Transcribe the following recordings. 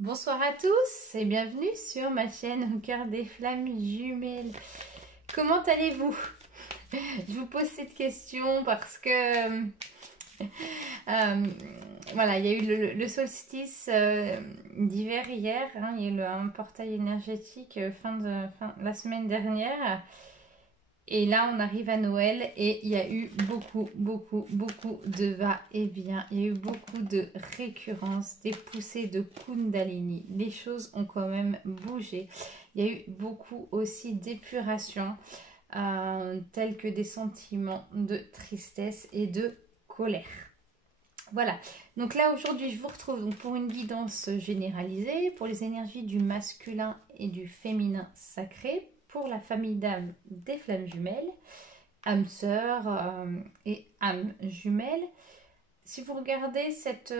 Bonsoir à tous et bienvenue sur ma chaîne Au cœur des flammes jumelles. Comment allez-vous? Je vous pose cette question parce que voilà, il y a eu le solstice d'hiver hier, hein, il y a eu un portail énergétique la semaine dernière. Et là, on arrive à Noël et il y a eu beaucoup de va-et-vient. Il y a eu beaucoup de récurrences, des poussées de Kundalini. Les choses ont quand même bougé. Il y a eu beaucoup aussi d'épuration, tels que des sentiments de tristesse et de colère. Voilà, donc là aujourd'hui je vous retrouve donc pour une guidance généralisée pour les énergies du masculin et du féminin sacré, pour la famille d'âmes des flammes jumelles, âmes sœurs et âmes jumelles. Si vous regardez cette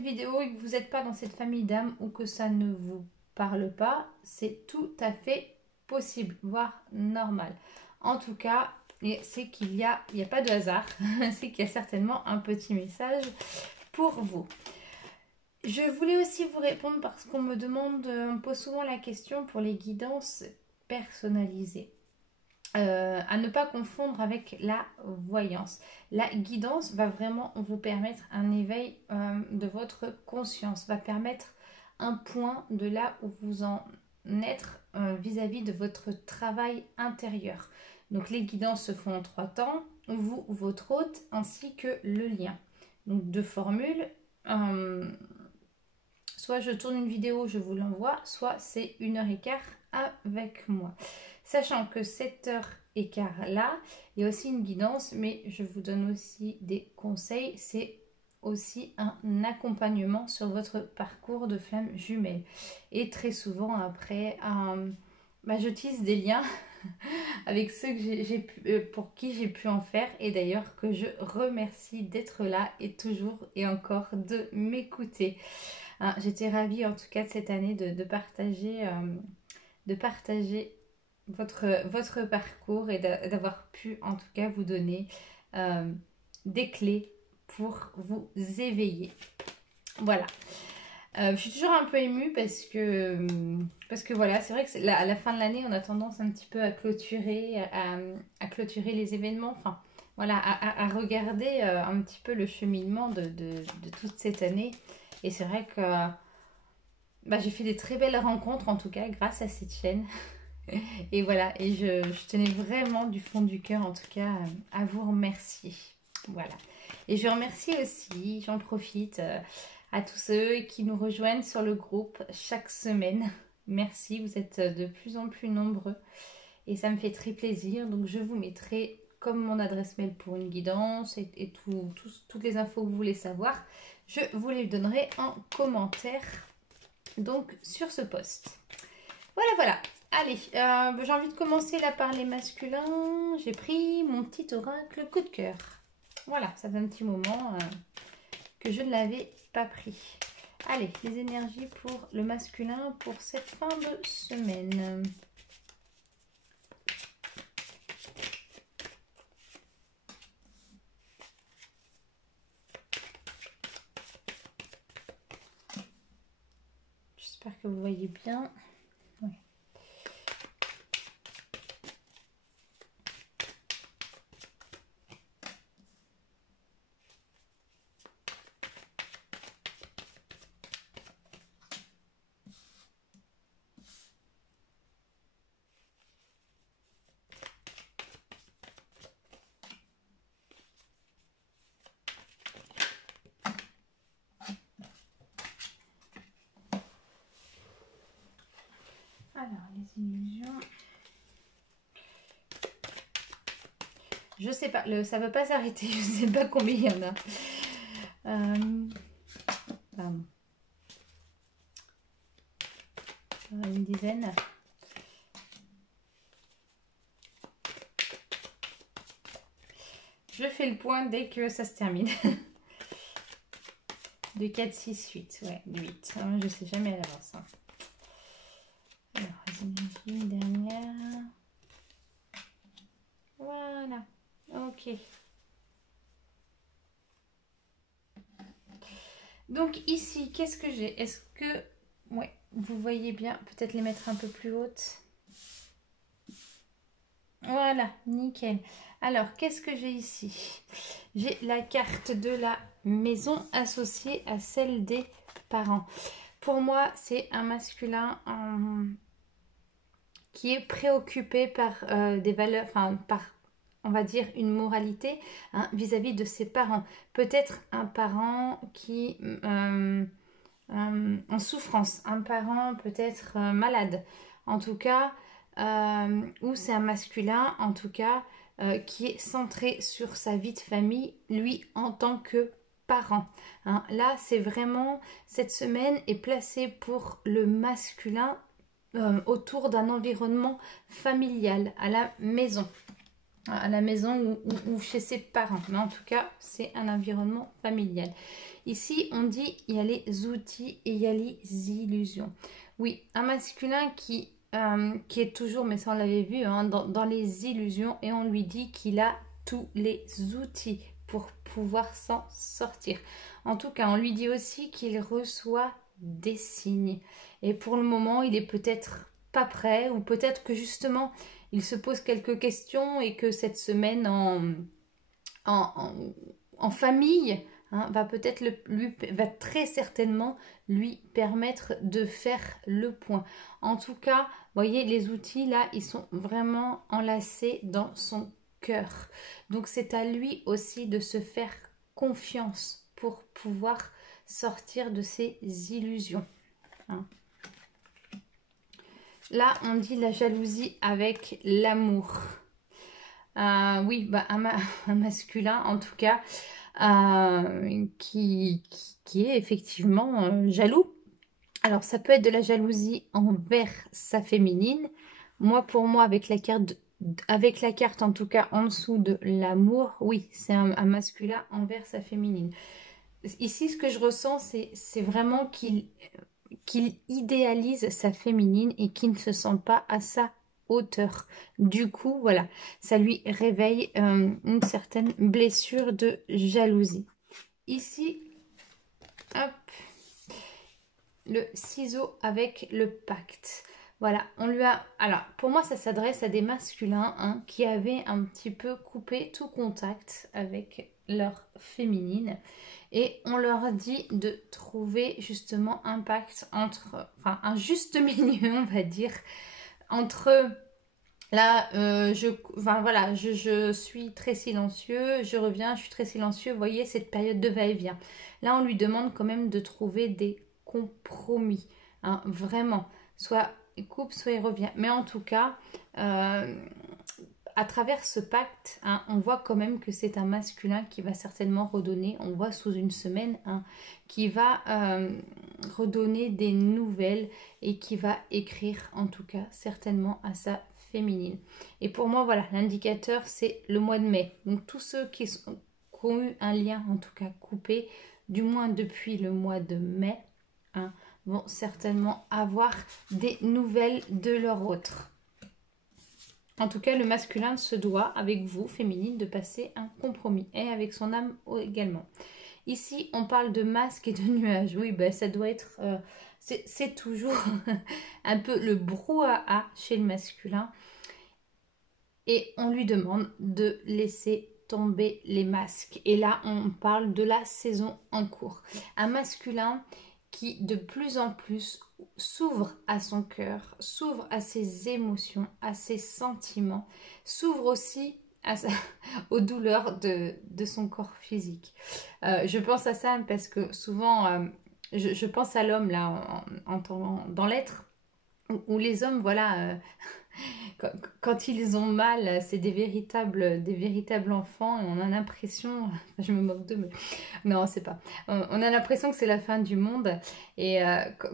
vidéo et que vous n'êtes pas dans cette famille d'âmes ou que ça ne vous parle pas, c'est tout à fait possible, voire normal. En tout cas, c'est qu'il n'y a pas de hasard, c'est qu'il y a certainement un petit message pour vous. Je voulais aussi vous répondre parce qu'on me pose souvent la question pour les guidances personnalisées. À ne pas confondre avec la voyance. La guidance va vraiment vous permettre un éveil de votre conscience, va permettre un point de là où vous en êtes vis-à-vis de votre travail intérieur. Donc les guidances se font en 3 temps, vous, votre hôte, ainsi que le lien. Donc 2 formules. Soit je tourne une vidéo, je vous l'envoie, soit c'est 1h15 avec moi. Sachant que 7h15 là, il y a aussi une guidance, mais je vous donne aussi des conseils. C'est aussi un accompagnement sur votre parcours de flamme jumelle. Et très souvent après, je tisse des liens avec ceux pour qui j'ai pu en faire. Et d'ailleurs que je remercie d'être là et toujours et encore de m'écouter. J'étais ravie en tout cas de cette année de partager votre parcours et d'avoir pu en tout cas vous donner des clés pour vous éveiller. Voilà. Je suis toujours un peu émue parce que voilà, c'est vrai que à la fin de l'année, on a tendance un petit peu à clôturer les événements. Enfin, voilà, à regarder un petit peu le cheminement de toute cette année. Et c'est vrai que j'ai fait des très belles rencontres, en tout cas, grâce à cette chaîne. Et voilà, et je tenais vraiment du fond du cœur, en tout cas, à vous remercier. Voilà. Et je remercie aussi, j'en profite, à tous ceux qui nous rejoignent sur le groupe chaque semaine. Merci, vous êtes de plus en plus nombreux et ça me fait très plaisir. Donc je vous mettrai comme mon adresse mail pour une guidance et toutes les infos que vous voulez savoir. Je vous les donnerai en commentaire donc sur ce post. Voilà. Allez, j'ai envie de commencer là par les masculins. J'ai pris mon petit oracle coup de cœur. Voilà, ça fait un petit moment que je ne l'avais pas pris. Allez, les énergies pour le masculin pour cette fin de semaine. J'espère que vous voyez bien. Ouais. Alors, les illusions. Je sais pas, ça ne veut pas s'arrêter. Je ne sais pas combien il y en a. Une dizaine. Je fais le point dès que ça se termine. De 4, 6, 8. Ouais, 8. Je ne sais jamais à l'avance. Alors, une dernière. Voilà. Ok. Donc ici, qu'est-ce que j'ai? Est-ce que... Ouais, vous voyez bien, peut-être les mettre un peu plus hautes. Voilà, nickel. Alors, qu'est-ce que j'ai ici? J'ai la carte de la maison associée à celle des parents. Pour moi, c'est un masculin qui est préoccupé par des valeurs, enfin, par, on va dire, une moralité vis-à-vis de ses parents. Peut-être un parent qui en souffrance, un parent peut-être malade. En tout cas, ou c'est un masculin, en tout cas, qui est centré sur sa vie de famille, lui en tant que parent. Là, c'est vraiment, cette semaine est placée pour le masculin autour d'un environnement familial, à la maison ou chez ses parents. Mais en tout cas, c'est un environnement familial. Ici, on dit il y a les outils et il y a les illusions. Oui, un masculin qui est toujours, mais ça on l'avait vu, dans les illusions, et on lui dit qu'il a tous les outils pour pouvoir s'en sortir. En tout cas, on lui dit aussi qu'il reçoit des signes. Et pour le moment, il est peut-être pas prêt, ou peut-être que justement, il se pose quelques questions et que cette semaine en famille va peut-être va très certainement lui permettre de faire le point. En tout cas, voyez, les outils là, ils sont vraiment enlacés dans son cœur. Donc c'est à lui aussi de se faire confiance pour pouvoir sortir de ses illusions. Là, on dit la jalousie avec l'amour. Oui, bah, un masculin en tout cas qui est effectivement jaloux. Alors ça peut être de la jalousie envers sa féminine. Pour moi, avec la carte en tout cas en dessous de l'amour, oui, c'est un masculin envers sa féminine. Ici, ce que je ressens, c'est vraiment qu'il idéalise sa féminine et qu'il ne se sent pas à sa hauteur. Du coup, voilà, ça lui réveille une certaine blessure de jalousie. Ici, hop, le ciseau avec le pacte. Voilà, on lui a... Alors, pour moi, ça s'adresse à des masculins qui avaient un petit peu coupé tout contact avec leur féminine. Et on leur dit de trouver justement un pacte entre... Enfin, un juste milieu, on va dire, entre... Là, je suis très silencieux, je reviens, je suis très silencieux. Vous voyez, cette période de va-et-vient. Là, on lui demande quand même de trouver des compromis. Vraiment. Soit il coupe, soit il revient. Mais en tout cas, à travers ce pacte, on voit quand même que c'est un masculin qui va certainement redonner, on voit sous une semaine, qui va redonner des nouvelles et qui va écrire en tout cas certainement à sa féminine. Et pour moi, voilà, l'indicateur, c'est le mois de mai. Donc tous ceux qui ont eu un lien, en tout cas coupé, du moins depuis le mois de mai, vont certainement avoir des nouvelles de leur autre. En tout cas, le masculin se doit, avec vous, féminine, de passer un compromis. Et avec son âme également. Ici, on parle de masque et de nuages. Oui, ben, ça doit être... c'est toujours un peu le brouhaha chez le masculin. Et on lui demande de laisser tomber les masques. Et là, on parle de la saison en cours. Un masculin qui, de plus en plus, s'ouvre à son cœur, s'ouvre à ses émotions, à ses sentiments, s'ouvre aussi aux douleurs de son corps physique. Je pense à ça parce que souvent, je pense à l'homme là, dans l'être, où les hommes, voilà, quand ils ont mal, c'est des véritables enfants et on a l'impression, je me moque d'eux, mais non, c'est pas. On a l'impression que c'est la fin du monde. Et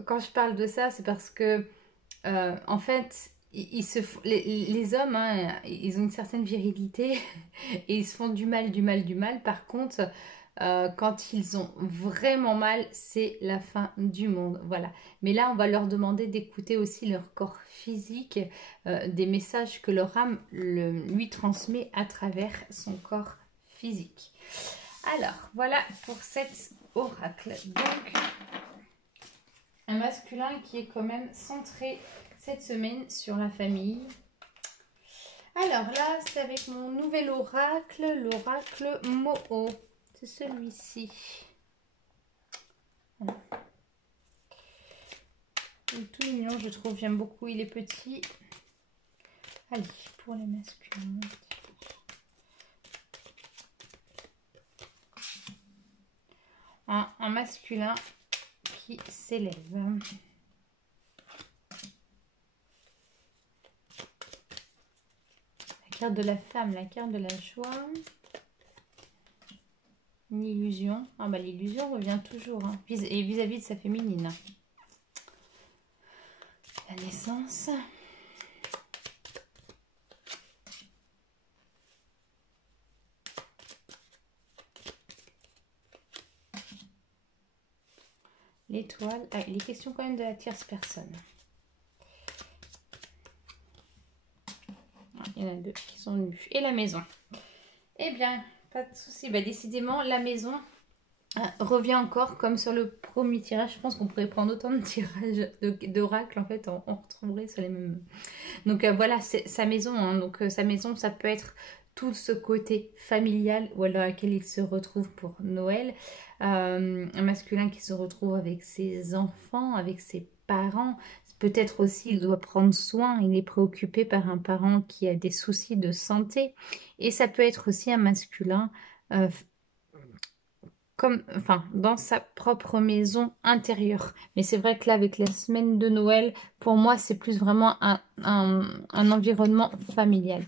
quand je parle de ça, c'est parce que, en fait, les hommes, ils ont une certaine virilité et ils se font du mal. Par contre, quand ils ont vraiment mal, c'est la fin du monde. Voilà. Mais là, on va leur demander d'écouter aussi leur corps physique, des messages que leur âme lui transmet à travers son corps physique. Alors, voilà pour cet oracle. Donc, un masculin qui est quand même centré cette semaine sur la famille. Alors là, c'est avec mon nouvel oracle, l'oracle Moho. C'est celui-ci. Voilà. Il est tout mignon, je trouve. J'aime beaucoup. Il est petit. Allez, pour les masculins. Un masculin qui s'élève. La carte de la femme, la carte de la joie. Une illusion. Ah bah l'illusion revient toujours. Hein. Et vis-à-vis de sa féminine. La naissance. L'étoile. Ah, il est question quand même de la tierce personne. Ah, il y en a deux qui sont nus. Et la maison. Eh bien, pas de souci. Bah, décidément, la maison revient encore comme sur le premier tirage. Je pense qu'on pourrait prendre autant de tirages d'oracle. En fait, on retrouverait sur les mêmes. Donc voilà, c'est sa maison. Hein. Donc sa maison, ça peut être tout ce côté familial ou dans lequel il se retrouve pour Noël. Un masculin qui se retrouve avec ses enfants, avec ses parents. Peut-être aussi il doit prendre soin, il est préoccupé par un parent qui a des soucis de santé. Et ça peut être aussi un masculin enfin, dans sa propre maison intérieure. Mais c'est vrai que là, avec la semaine de Noël, pour moi, c'est plus vraiment un environnement familial.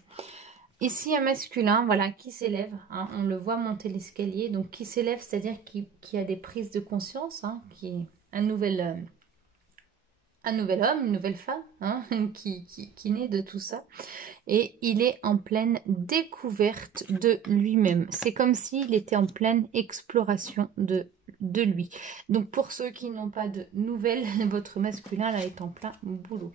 Ici, un masculin, voilà, qui s'élève. Hein, on le voit monter l'escalier. Donc, qui s'élève, c'est-à-dire qui a des prises de conscience, hein, qui est un nouvel homme, une nouvelle femme, hein, qui naît de tout ça. Et il est en pleine découverte de lui-même. C'est comme s'il était en pleine exploration de lui. Donc pour ceux qui n'ont pas de nouvelles, votre masculin là est en plein boulot.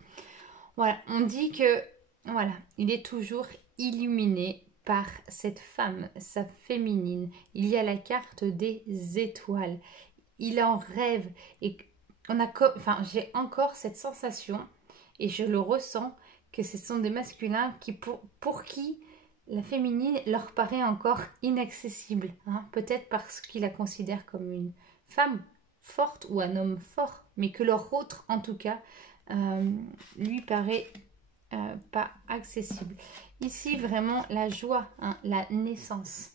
Voilà, on dit que voilà, il est toujours illuminé par cette femme, sa féminine. Il y a la carte des étoiles. Il en rêve et j'ai encore cette sensation et je le ressens que ce sont des masculins qui pour qui la féminine leur paraît encore inaccessible. Hein. Peut-être parce qu'ils la considèrent comme une femme forte ou un homme fort, mais que leur autre, en tout cas, lui paraît pas accessible. Ici, vraiment, la joie, hein, la naissance.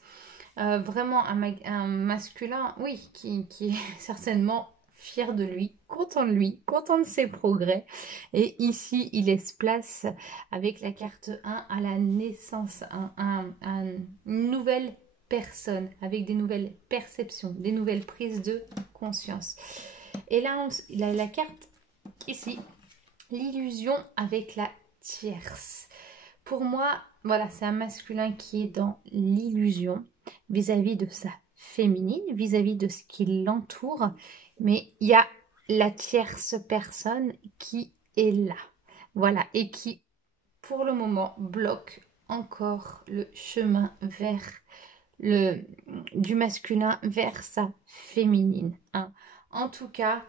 Vraiment un masculin, oui, qui est certainement fier de lui, content de ses progrès. Et ici, il laisse place avec la carte 1 à la naissance, une nouvelle personne, avec des nouvelles perceptions, des nouvelles prises de conscience. Et là, il a la carte ici, l'illusion avec la tierce. Pour moi, voilà, c'est un masculin qui est dans l'illusion vis-à-vis de sa féminine, vis-à-vis de ce qui l'entoure. Mais il y a la tierce personne qui est là. Voilà, et qui, pour le moment, bloque encore le chemin du masculin vers sa féminine. Hein. En tout cas,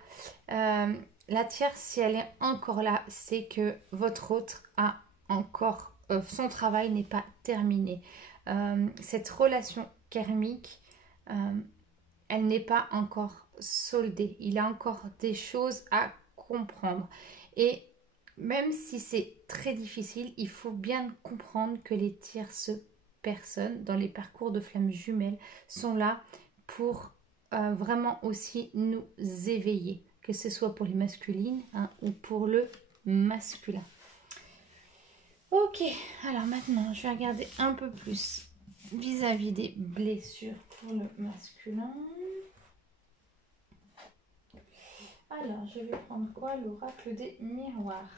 la tierce, si elle est encore là, c'est que votre autre a encore son travail n'est pas terminé. Cette relation karmique, elle n'est pas encore soldée. Il a encore des choses à comprendre. Et même si c'est très difficile, il faut bien comprendre que les tierces personnes dans les parcours de flammes jumelles sont là pour vraiment aussi nous éveiller, que ce soit pour les masculines, hein, ou pour le masculin. Ok, alors maintenant je vais regarder un peu plus vis-à-vis des blessures pour le masculin. Alors je vais prendre quoi? L'oracle des miroirs.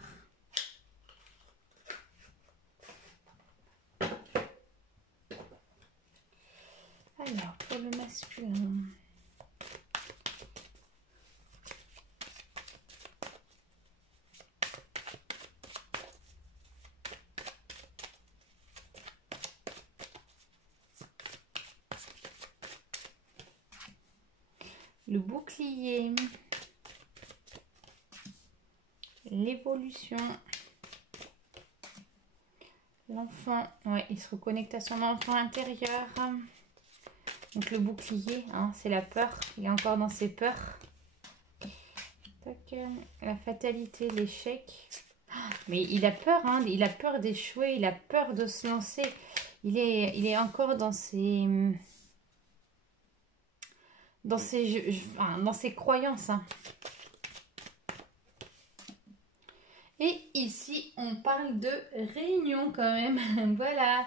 Alors pour le masculin. le bouclier, l'évolution, l'enfant, ouais, il se reconnecte à son enfant intérieur. Donc le bouclier, hein, c'est la peur, il est encore dans ses peurs. Tac, la fatalité, l'échec. Mais il a peur, hein, il a peur d'échouer, il a peur de se lancer. Il est encore dans ses croyances. Hein. Et ici, on parle de réunion quand même. Voilà.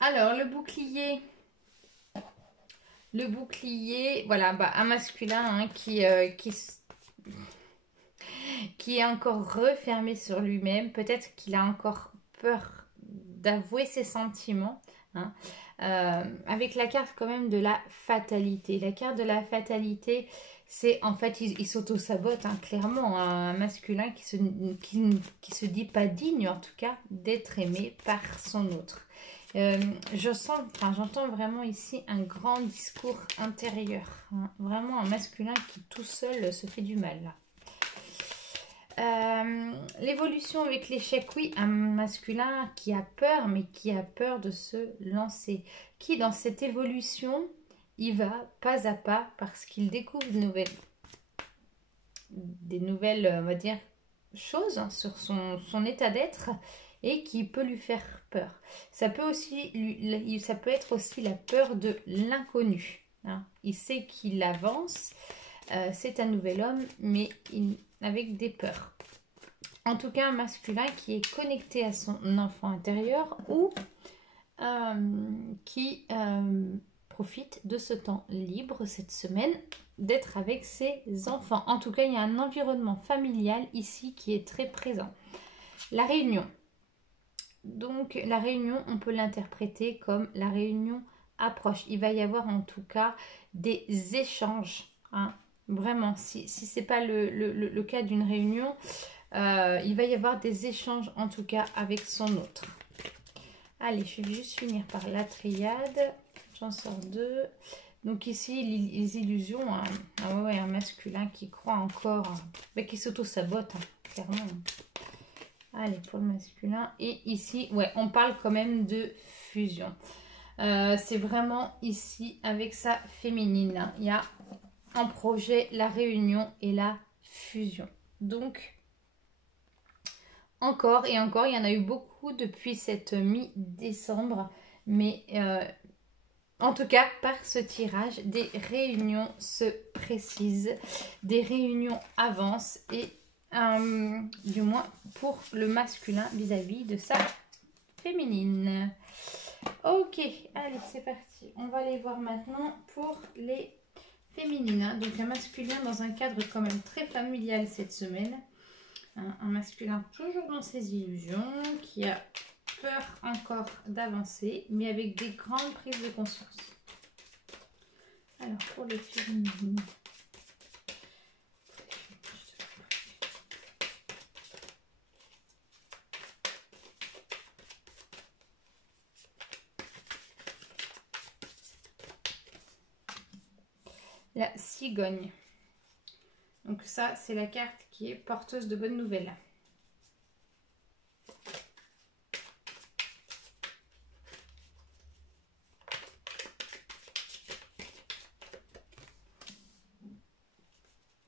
Alors, le bouclier. Le bouclier, voilà, bah, un masculin hein, qui est encore refermé sur lui-même. Peut-être qu'il a encore peur d'avouer ses sentiments. Hein. Avec la carte quand même de la fatalité. La carte de la fatalité, c'est en fait, il s'auto-sabote, hein, clairement. Un masculin qui se dit pas digne, en tout cas, d'être aimé par son autre. J'entends vraiment ici un grand discours intérieur. Hein, vraiment un masculin qui tout seul se fait du mal. Là. L'évolution avec l'échec, oui, un masculin qui a peur, mais qui a peur de se lancer. Qui, dans cette évolution, il va pas à pas parce qu'il découvre des nouvelles, on va dire, choses hein, sur son état d'être et qui peut lui faire peur. Ça peut être aussi la peur de l'inconnu. Hein. Il sait qu'il avance, c'est un nouvel homme, mais avec des peurs. En tout cas, un masculin qui est connecté à son enfant intérieur ou qui profite de ce temps libre cette semaine d'être avec ses enfants. En tout cas, il y a un environnement familial ici qui est très présent. La réunion. Donc, la réunion, on peut l'interpréter comme la réunion approche. Il va y avoir en tout cas des échanges. Hein. Vraiment, si ce n'est pas le cas d'une réunion, il va y avoir des échanges en tout cas avec son autre. Allez, je vais juste finir par la triade. J'en sors deux. Donc ici, les illusions. Hein. Ah ouais, un masculin qui croit encore, mais qui s'auto-sabote, hein, clairement. Allez, pour le masculin. Et ici, ouais, on parle quand même de fusion. C'est vraiment ici, avec sa féminine. Hein. Il y a un projet, la réunion et la fusion. Donc, encore et encore, il y en a eu beaucoup depuis cette mi-décembre. Mais en tout cas, par ce tirage, des réunions se précisent. Des réunions avancent et du moins pour le masculin vis-à-vis de sa féminine. Ok, allez, c'est parti. On va aller voir maintenant pour les féminines. Hein. Donc un masculin dans un cadre quand même très familial cette semaine. Hein, un masculin toujours dans ses illusions, qui a peur encore d'avancer, mais avec des grandes prises de conscience. Alors pour les féminines. La cigogne. Donc ça, c'est la carte qui est porteuse de bonnes nouvelles.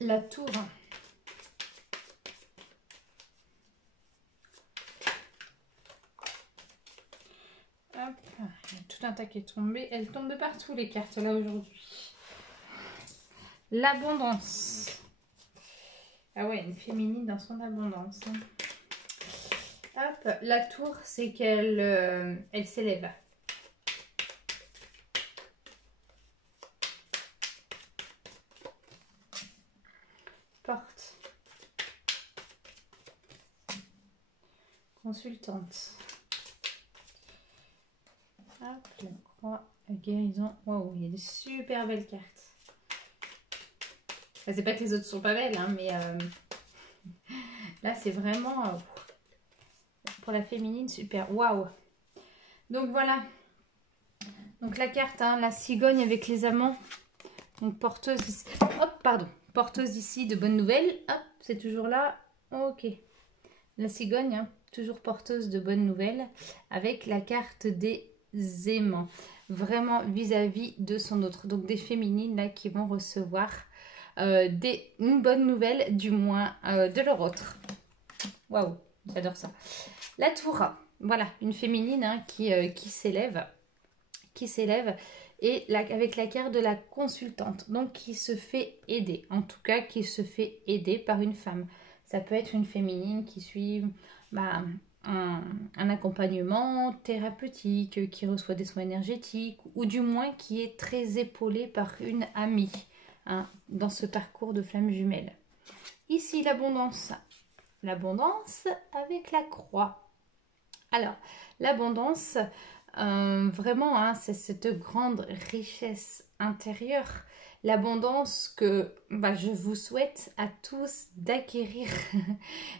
La tour. Hop, il y a tout un tas qui est tombé. Elles tombent de partout les cartes là aujourd'hui. L'abondance. Ah ouais, une féminine dans son abondance. Hop, la tour, c'est qu'elle elle s'élève. Porte. Consultante. Hop, la croix, la guérison. Waouh, il y a des super belles cartes. Enfin, c'est pas que les autres sont pas belles, hein, mais là, c'est vraiment pour la féminine, super. Waouh. Donc voilà. Donc la carte, hein, la cigogne avec les amants. Donc porteuse ici. Hop, pardon. Porteuse ici de bonnes nouvelles. Hop, c'est toujours là. Ok. La cigogne, hein, toujours porteuse de bonnes nouvelles. Avec la carte des aimants. Vraiment vis-à-vis de son autre. Donc des féminines là qui vont recevoir une bonne nouvelle, du moins de leur autre. Waouh, j'adore ça. La tour. Voilà, une féminine hein, qui s'élève. Et avec la carte de la consultante, donc qui se fait aider, en tout cas qui se fait aider par une femme. Ça peut être une féminine qui suit bah, un accompagnement thérapeutique, qui reçoit des soins énergétiques, ou du moins qui est très épaulée par une amie hein, dans ce parcours de flamme jumelle. Ici, l'abondance. L'abondance avec la croix. Alors, l'abondance... vraiment, hein, c'est cette grande richesse intérieure, l'abondance que je vous souhaite à tous d'acquérir.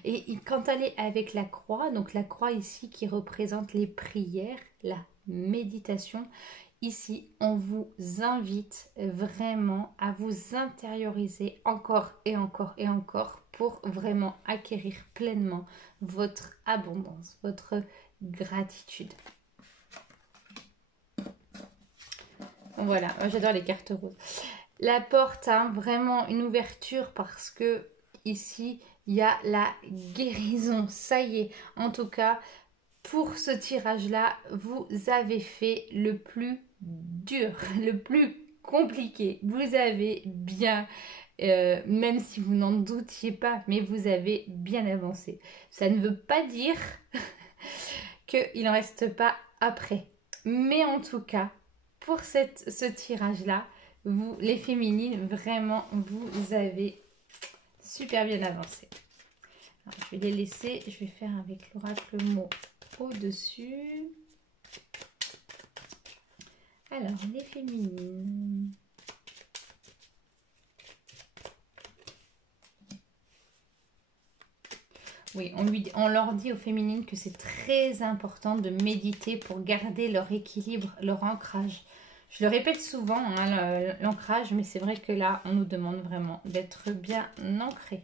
Et quand elle est avec la croix, donc la croix ici qui représente les prières, la méditation, ici on vous invite vraiment à vous intérioriser encore et encore et encore pour vraiment acquérir pleinement votre abondance, votre gratitude. Voilà, j'adore les cartes roses. La porte, hein, vraiment une ouverture parce que ici, il y a la guérison. Ça y est, en tout cas, pour ce tirage-là, vous avez fait le plus dur, le plus compliqué. Vous avez bien, même si vous n'en doutiez pas, mais vous avez bien avancé. Ça ne veut pas dire qu'il n'en reste pas après. Mais en tout cas, pour ce tirage-là, vous, les féminines, vraiment, vous avez super bien avancé. Alors, je vais les laisser, je vais faire avec l'oracle mot au-dessus. Alors, les féminines. Oui, on leur dit aux féminines que c'est très important de méditer pour garder leur équilibre, leur ancrage. Je le répète souvent, hein, l'ancrage, mais c'est vrai que là, on nous demande vraiment d'être bien ancré.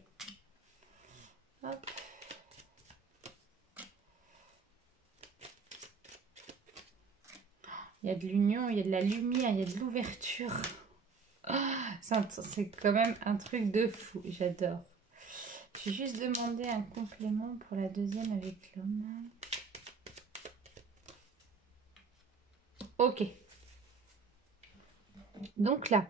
Hop. Il y a de l'union, il y a de la lumière, il y a de l'ouverture. Oh, c'est quand même un truc de fou, j'adore. J'ai juste demandé un complément pour la deuxième avec l'homme. Ok. Donc là,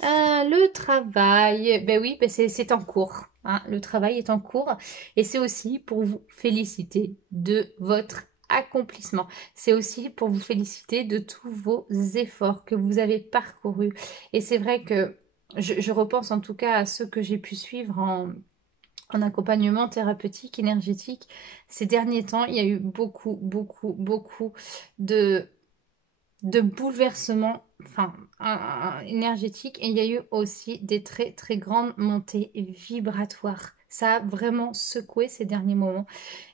le travail, ben oui, ben c'est en cours. Hein, le travail est en cours et c'est aussi pour vous féliciter de votre accomplissement. C'est aussi pour vous féliciter de tous vos efforts que vous avez parcourus. Et c'est vrai que je repense en tout cas à ceux que j'ai pu suivre en accompagnement thérapeutique, énergétique. Ces derniers temps, il y a eu beaucoup de bouleversements énergétiques et il y a eu aussi des très grandes montées vibratoires. Ça a vraiment secoué ces derniers moments.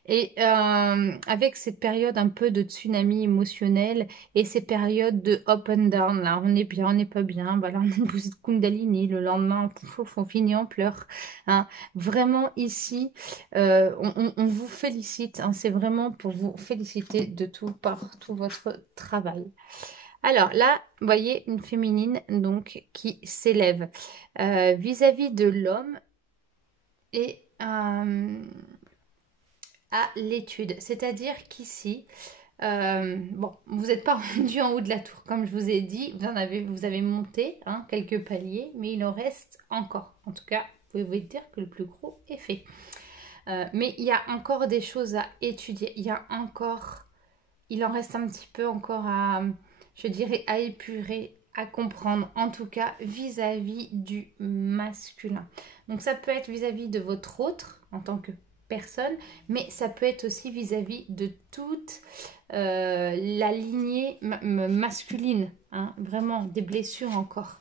Et avec cette période un peu de tsunami émotionnel et ces périodes de up and down, là on est bien, on n'est pas bien, bah, là on a une bougie de Kundalini, le lendemain on finit en pleurs. Hein. Vraiment ici, on vous félicite, hein, c'est vraiment pour vous féliciter de tout par tout votre travail. Alors là, vous voyez une féminine donc qui s'élève vis-à-vis de l'homme et à l'étude. C'est-à-dire qu'ici, bon, vous n'êtes pas rendu en haut de la tour, comme je vous ai dit, vous avez monté hein, quelques paliers, mais il en reste encore. En tout cas, vous pouvez dire que le plus gros est fait. Mais il y a encore des choses à étudier. Il en reste un petit peu encore à, je dirais, à épurer, à comprendre, en tout cas vis-à-vis du masculin. Donc ça peut être vis-à-vis de votre autre en tant que personne, mais ça peut être aussi vis-à-vis de toute la lignée masculine, hein, vraiment des blessures encore.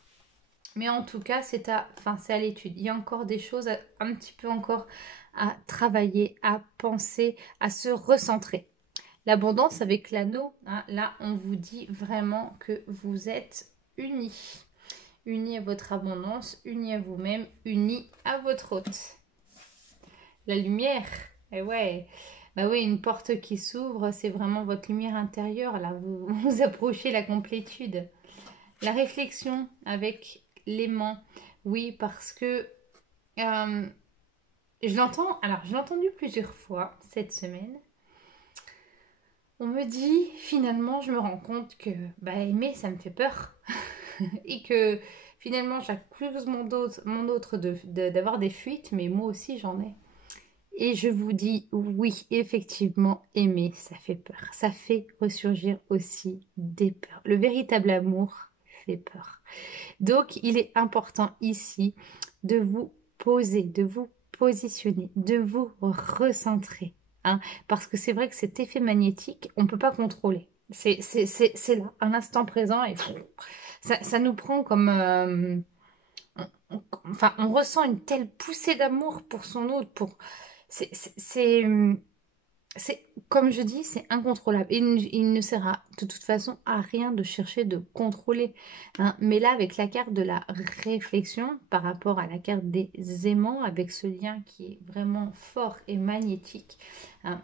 Mais en tout cas, c'est à l'étude. Il y a encore des choses un petit peu encore à travailler, à penser, à se recentrer. L'abondance avec l'anneau, hein, là on vous dit vraiment que vous êtes unis. unis à votre abondance, unis à vous-même, unis à votre hôte. La lumière, et ouais, bah oui, une porte qui s'ouvre, c'est vraiment votre lumière intérieure, là, vous vous approchez la complétude. La réflexion avec l'aimant, oui, parce que je l'entends, alors je l'ai entendu plusieurs fois cette semaine. On me dit, finalement, je me rends compte que bah, aimer, ça me fait peur. Et que finalement, j'accuse mon autre d'avoir des fuites, mais moi aussi, j'en ai. Et je vous dis, oui, effectivement, aimer, ça fait peur. Ça fait ressurgir aussi des peurs. Le véritable amour fait peur. Donc, il est important ici de vous poser, de vous positionner, de vous recentrer. Hein, parce que c'est vrai que cet effet magnétique, on ne peut pas contrôler. C'est là, à l'instant présent, et ça nous prend comme... enfin, on ressent une telle poussée d'amour pour son autre, pour... C'est, comme je dis, c'est incontrôlable. Il ne sert de toute façon à rien de chercher de contrôler. Hein. Mais là, avec la carte de la réflexion, par rapport à la carte des aimants, avec ce lien qui est vraiment fort et magnétique, hein,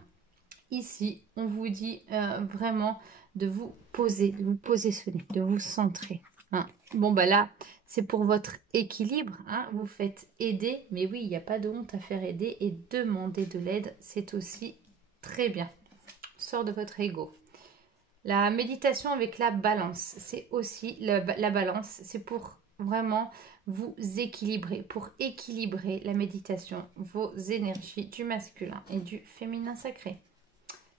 ici, on vous dit vraiment de vous poser, de vous positionner, de vous centrer. Hein. Bon, bah là, c'est pour votre équilibre. Hein. Vous faites aider, mais oui, il n'y a pas de honte à faire aider et demander de l'aide, c'est aussi très bien. Sort de votre ego. La méditation avec la balance, c'est aussi la balance, c'est pour vraiment vous équilibrer, pour équilibrer la méditation, vos énergies du masculin et du féminin sacré.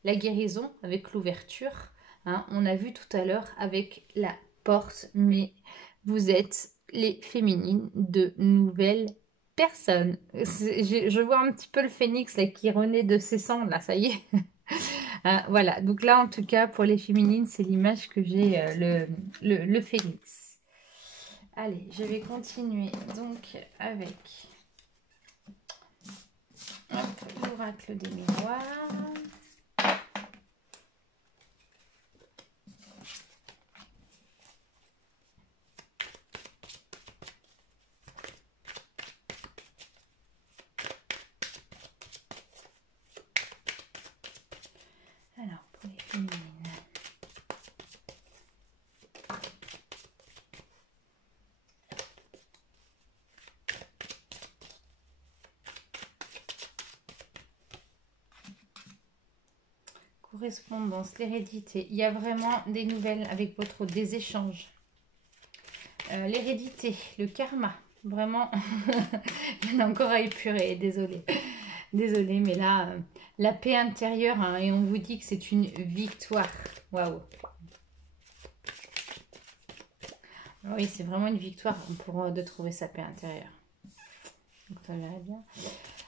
La guérison avec l'ouverture, hein, on a vu tout à l'heure avec la porte, mais vous êtes les féminines de nouvelles personnes. Je vois un petit peu le phénix là, qui renaît de ses cendres, là, ça y est. Voilà, donc là en tout cas pour les féminines, c'est l'image que j'ai, le phénix. Allez, je vais continuer donc avec l'oracle des miroirs. Alors, pour les féminines. Correspondance, l'hérédité. Il y a vraiment des nouvelles avec votre, des échanges. L'hérédité, le karma. Vraiment, il y en a encore à épurer, désolée. Désolée, mais là, la paix intérieure, hein, et on vous dit que c'est une victoire. Waouh. Oui, c'est vraiment une victoire pour de trouver sa paix intérieure. Donc ça verrait bien.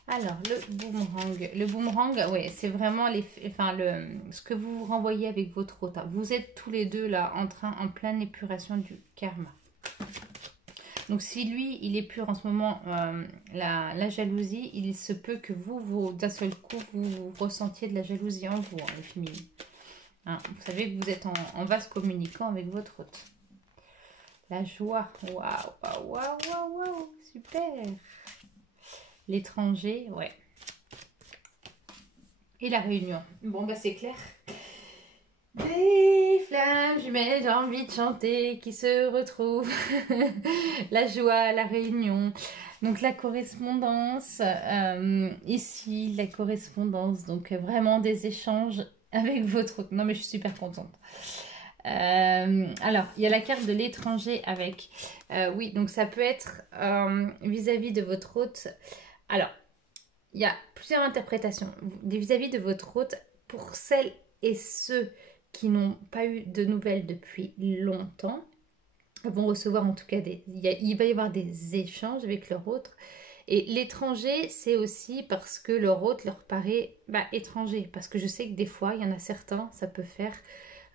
Alors, le boomerang. Le boomerang, ouais, c'est vraiment ce que vous renvoyez avec votre hôte. Vous êtes tous les deux là en pleine épuration du karma. Donc, si lui, il épure en ce moment la jalousie, il se peut que vous d'un seul coup, vous ressentiez de la jalousie en vous, hein, les féminines. Hein, vous savez que vous êtes en vase communicant avec votre hôte. La joie. Waouh, waouh, waouh, waouh, waouh, super. L'étranger, ouais. Et la réunion. Bon, bah c'est clair. Des flammes jumelles, j'ai envie de chanter, qui se retrouvent. La joie, la réunion. Donc la correspondance, ici, la correspondance. Donc vraiment des échanges avec votre... Non mais je suis super contente. Alors, il y a la carte de l'étranger avec... oui, donc ça peut être vis-à-vis de votre hôte. Alors, il y a plusieurs interprétations. Vis-à-vis de votre hôte, pour celles et ceux qui n'ont pas eu de nouvelles depuis longtemps, vont recevoir en tout cas il va y avoir des échanges avec leur hôte. Et l'étranger, c'est aussi parce que leur hôte leur paraît étranger. Parce que je sais que des fois, il y en a certains, ça peut faire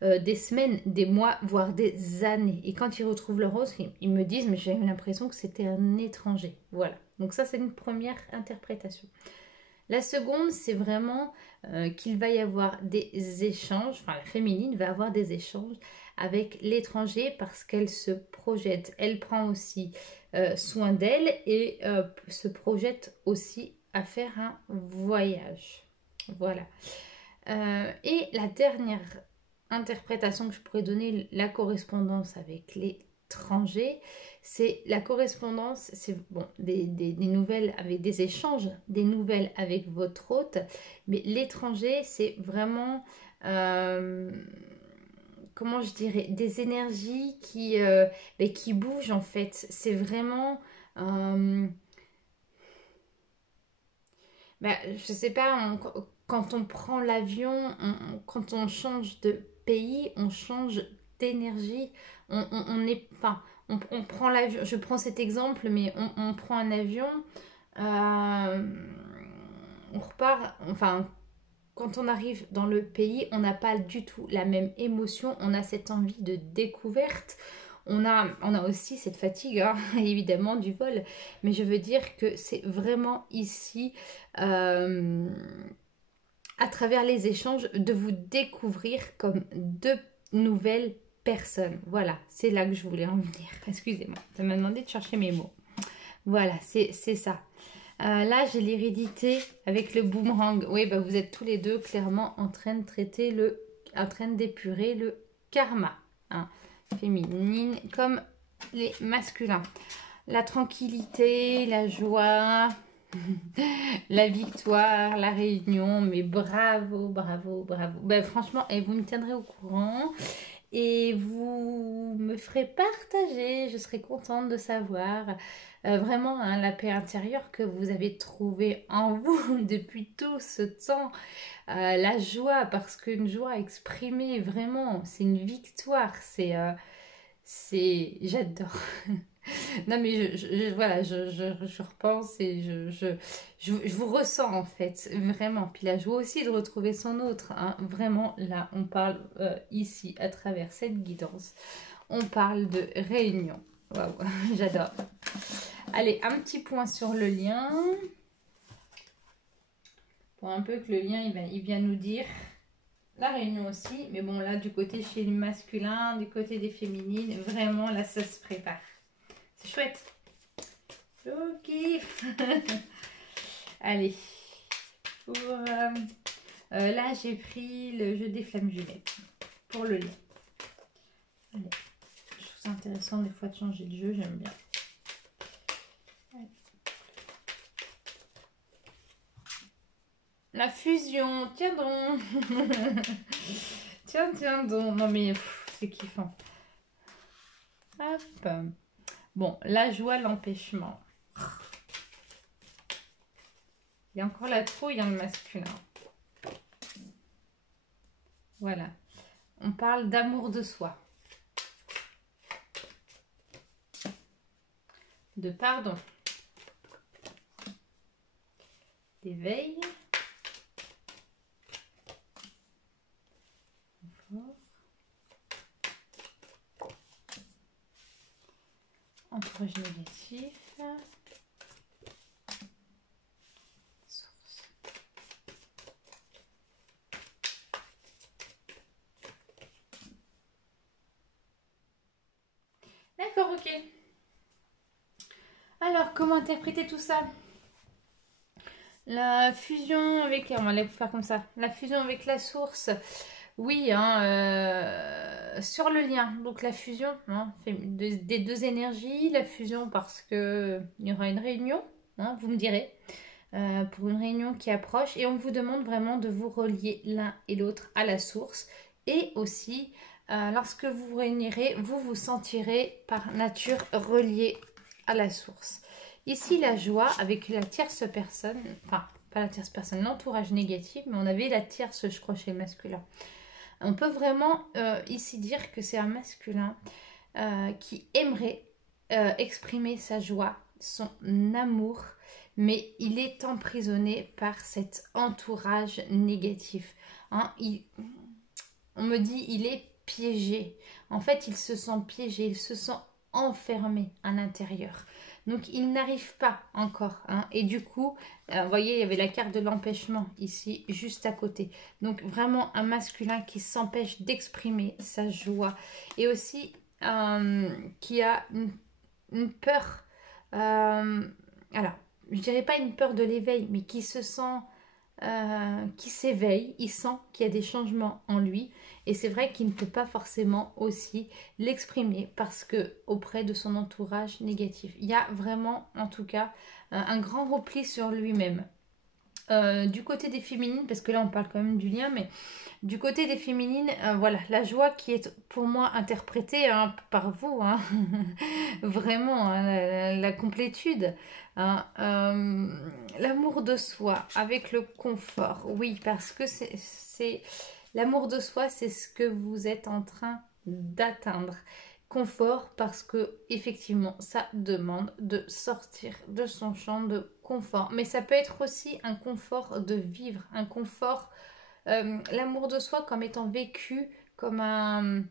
des semaines, des mois, voire des années. Et quand ils retrouvent leur hôte, ils me disent, mais j'ai eu l'impression que c'était un étranger. Voilà. Donc ça, c'est une première interprétation. La seconde, c'est vraiment qu'il va y avoir des échanges, enfin la féminine va avoir des échanges avec l'étranger parce qu'elle se projette, elle prend aussi soin d'elle et se projette aussi à faire un voyage. Voilà. Et la dernière interprétation que je pourrais donner, la correspondance avec l'étranger, c'est la correspondance, c'est bon, des nouvelles avec des échanges, des nouvelles avec votre hôte, mais l'étranger, c'est vraiment, comment je dirais, des énergies qui bougent en fait. C'est vraiment, euh, je sais pas, quand on prend l'avion, quand on change de pays, on change d'énergie. On est, enfin, on prend l'avion. Je prends cet exemple, mais on prend un avion, euh, on repart. Enfin, quand on arrive dans le pays, on n'a pas du tout la même émotion. On a cette envie de découverte. On a aussi cette fatigue, hein, évidemment, du vol. Mais je veux dire que c'est vraiment ici, euh, à travers les échanges, de vous découvrir comme deux nouvelles personnes. Voilà, c'est là que je voulais en venir. Excusez-moi, ça m'a demandé de chercher mes mots. Voilà, c'est ça. Là, j'ai l'hérédité avec le boomerang. Oui, bah, vous êtes tous les deux clairement en train de en train d'épurer le karma, hein, féminine comme les masculins. La tranquillité, la joie, la victoire, la réunion. Mais bravo, bravo, bravo. Ben, franchement, et vous me tiendrez au courant. Et vous me ferez partager, je serai contente de savoir vraiment hein, la paix intérieure que vous avez trouvée en vous depuis tout ce temps. La joie, parce qu'une joie exprimée, vraiment, c'est une victoire, j'adore. Non mais voilà, je repense et je vous ressens en fait, vraiment. Puis la joie aussi de retrouver son autre, hein. Vraiment, là, on parle ici, à travers cette guidance, on parle de réunion. Waouh, j'adore. Allez, un petit point sur le lien. Pour un peu que le lien, il vient nous dire la réunion aussi. Mais bon, là, du côté chez le masculin, du côté des féminines, vraiment, là, ça se prépare. C'est chouette. Ok. Allez. Pour, là, j'ai pris le jeu des flammes jumelles pour le lien. Allez. Je trouve ça intéressant des fois de changer de jeu, j'aime bien. Allez. La fusion, tiens donc. Tiens donc. Non mais c'est kiffant. Hop. Bon, la joie, l'empêchement. Il y a encore la trouille dans le masculin. Voilà. On parle d'amour de soi. De pardon. D'éveil. Entourage négatif. Source. D'accord, ok. Alors, comment interpréter tout ça? La fusion avec... On va aller faire comme ça. La fusion avec la source. Oui, hein, sur le lien. Donc la fusion hein, des deux énergies. La fusion parce que il y aura une réunion, hein, vous me direz, pour une réunion qui approche. Et on vous demande vraiment de vous relier l'un et l'autre à la source. Et aussi, lorsque vous vous réunirez, vous vous sentirez par nature relié à la source. Ici, la joie avec la tierce personne, enfin, pas la tierce personne, l'entourage négatif, mais on avait la tierce, je crois, chez le masculin. On peut vraiment ici dire que c'est un masculin qui aimerait exprimer sa joie, son amour, mais il est emprisonné par cet entourage négatif. Hein, on me dit il est piégé. En fait, il se sent piégé, il se sent enfermé à l'intérieur. Donc, il n'arrive pas encore. Hein. Et du coup, vous voyez, il y avait la carte de l'empêchement ici, juste à côté. Donc, vraiment un masculin qui s'empêche d'exprimer sa joie. Et aussi, qui a une peur. Alors, je dirais pas une peur de l'éveil, mais qui se sent qui s'éveille, il sent qu'il y a des changements en lui et c'est vrai qu'il ne peut pas forcément aussi l'exprimer parce que auprès de son entourage négatif. Il y a vraiment en tout cas un grand repli sur lui-même. Du côté des féminines, parce que là on parle quand même du lien, mais du côté des féminines, voilà, la joie qui est pour moi interprétée hein, par vous, hein, vraiment, hein, la complétude, hein, l'amour de soi avec le confort, oui, parce que c'est l'amour de soi, c'est ce que vous êtes en train d'atteindre. Confort parce que effectivement ça demande de sortir de son champ de confort, mais ça peut être aussi un confort de vivre, un confort l'amour de soi comme étant vécu comme un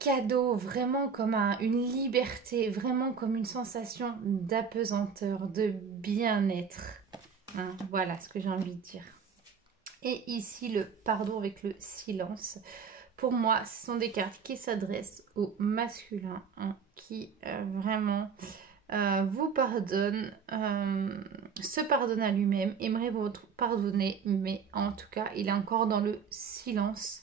cadeau, vraiment comme une liberté, vraiment comme une sensation d'apesanteur, de bien-être. Hein, voilà ce que j'ai envie de dire. Et ici, le pardon avec le silence. Pour moi, ce sont des cartes qui s'adressent au masculin, hein, qui vraiment vous pardonne, se pardonne à lui-même, aimerait vous pardonner, mais en tout cas, il est encore dans le silence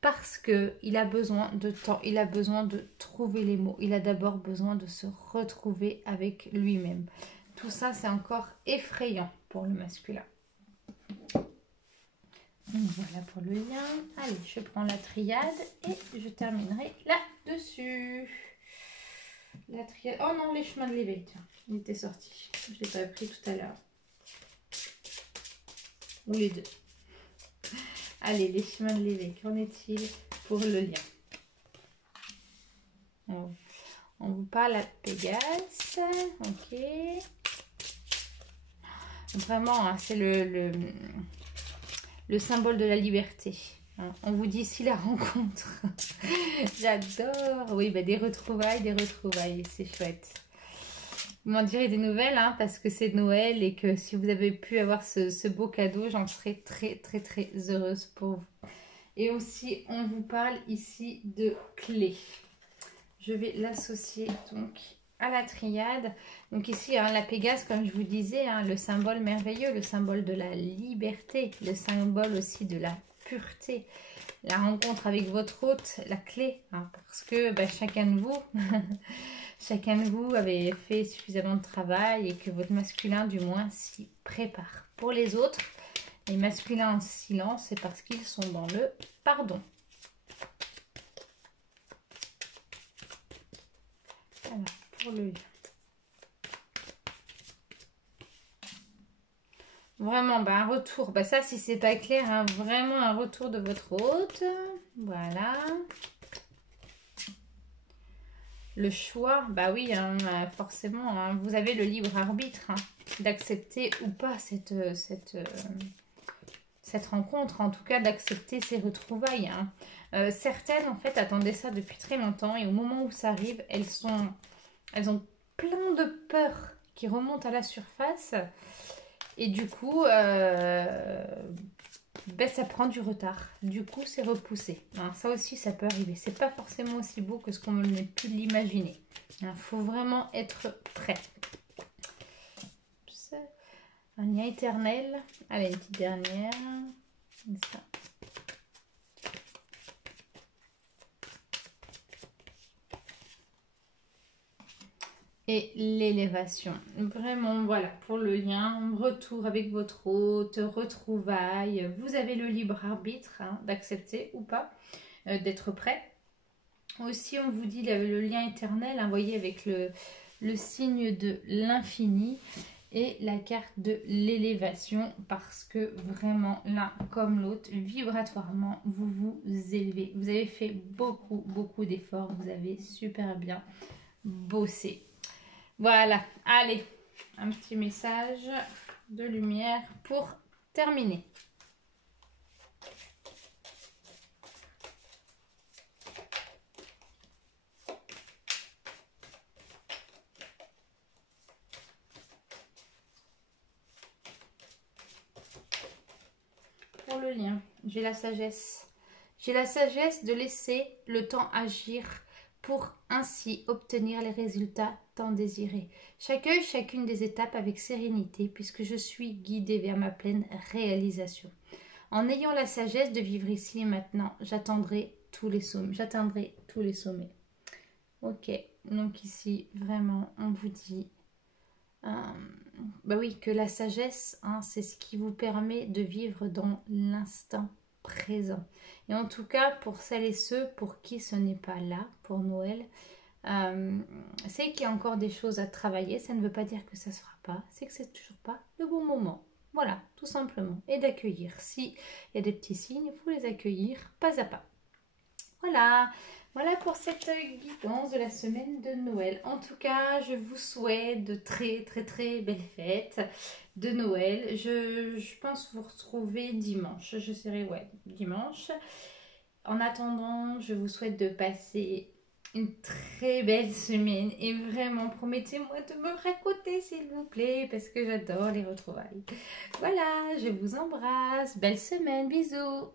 parce que il a besoin de temps, il a besoin de trouver les mots, il a d'abord besoin de se retrouver avec lui-même. Tout ça, c'est encore effrayant pour le masculin. Voilà pour le lien. Allez, je prends la triade et je terminerai là-dessus. La triade. Oh non, les chemins de l'éveil, tiens, il était sorti. Je ne l'ai pas pris tout à l'heure. Ou les deux. Allez, les chemins de l'éveil, qu'en est-il pour le lien? On vous parle à Pégase. Ok. Vraiment, hein, c'est le symbole de la liberté. Hein. On vous dit ici la rencontre. J'adore. Oui, bah, des retrouvailles, c'est chouette. Vous m'en direz des nouvelles, hein, parce que c'est Noël et que si vous avez pu avoir ce beau cadeau, j'en serais très, très, très heureuse pour vous. Et aussi, on vous parle ici de clés. Je vais l'associer donc à la triade. Donc ici, hein, la Pégase, comme je vous disais, hein, le symbole merveilleux, le symbole de la liberté, le symbole aussi de la pureté. La rencontre avec votre hôte, la clé, hein, parce que bah, chacun de vous avait fait suffisamment de travail et que votre masculin, du moins, s'y prépare. Pour les autres, les masculins en silence, c'est parce qu'ils sont dans le pardon. Alors, pour le... Vraiment, bah, un retour. Bah, ça, si c'est pas clair, hein, vraiment un retour de votre hôte. Voilà. Le choix, bah oui, hein, forcément, hein, vous avez le libre arbitre hein, d'accepter ou pas cette rencontre, en tout cas d'accepter ces retrouvailles. Hein. Certaines, en fait, attendaient ça depuis très longtemps et au moment où ça arrive, elles ont plein de peurs qui remontent à la surface et du coup, ben, ça prend du retard. Du coup, c'est repoussé. Hein, ça aussi, ça peut arriver. C'est pas forcément aussi beau que ce qu'on ne pu l'imaginer. Il faut vraiment être prêt. Un lien éternel. Allez, une petite dernière. Ça. Et l'élévation. Vraiment, voilà, pour le lien, retour avec votre hôte, retrouvailles. Vous avez le libre arbitre hein, d'accepter ou pas, d'être prêt. Aussi, on vous dit le lien éternel, hein, voyez, avec le signe de l'infini et la carte de l'élévation, parce que vraiment, l'un comme l'autre, vibratoirement, vous vous élevez. Vous avez fait beaucoup, beaucoup d'efforts. Vous avez super bien bossé. Voilà, allez, un petit message de lumière pour terminer. pour le lien. J'ai la sagesse. J'ai la sagesse de laisser le temps agir pour ainsi obtenir les résultats tant désirés. J'accueille chacune des étapes avec sérénité puisque je suis guidée vers ma pleine réalisation. En ayant la sagesse de vivre ici et maintenant, j'atteindrai tous les sommets. Ok, donc ici, vraiment, on vous dit bah oui, que la sagesse, hein, c'est ce qui vous permet de vivre dans l'instant présent. Et en tout cas, pour celles et ceux pour qui ce n'est pas là, pour Noël, c'est qu'il y a encore des choses à travailler. Ça ne veut pas dire que ça ne se fera pas, c'est que c'est toujours pas le bon moment. Voilà, tout simplement. Et d'accueillir. S'il y a des petits signes, il faut les accueillir pas à pas. Voilà, voilà pour cette guidance de la semaine de Noël. En tout cas, je vous souhaite de très très très belles fêtes de Noël. Je pense vous retrouver dimanche. Je serai, ouais, dimanche. En attendant, je vous souhaite de passer une très belle semaine et vraiment promettez-moi de me raconter s'il vous plaît parce que j'adore les retrouvailles. Voilà, je vous embrasse. Belle semaine, bisous.